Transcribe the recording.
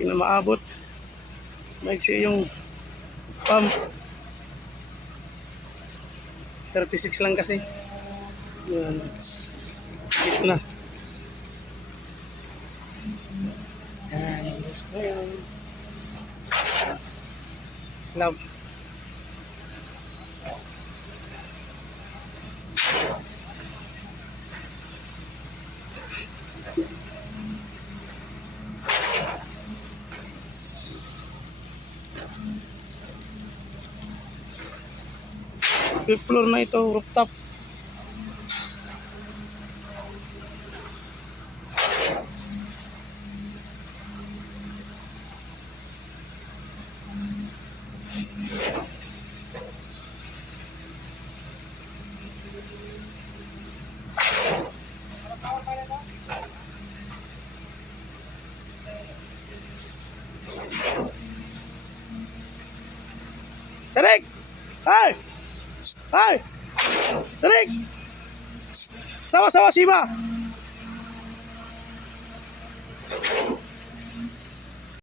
Hindi na maabot. Maiksi yung pump. 36 lang kasi. Yan. Hit na. Yan. Gusto ko yan. Slab. Fifth floor na ito, rooftop. Sarik! Hai! Hai! Sarik! Sama-sama Shiba!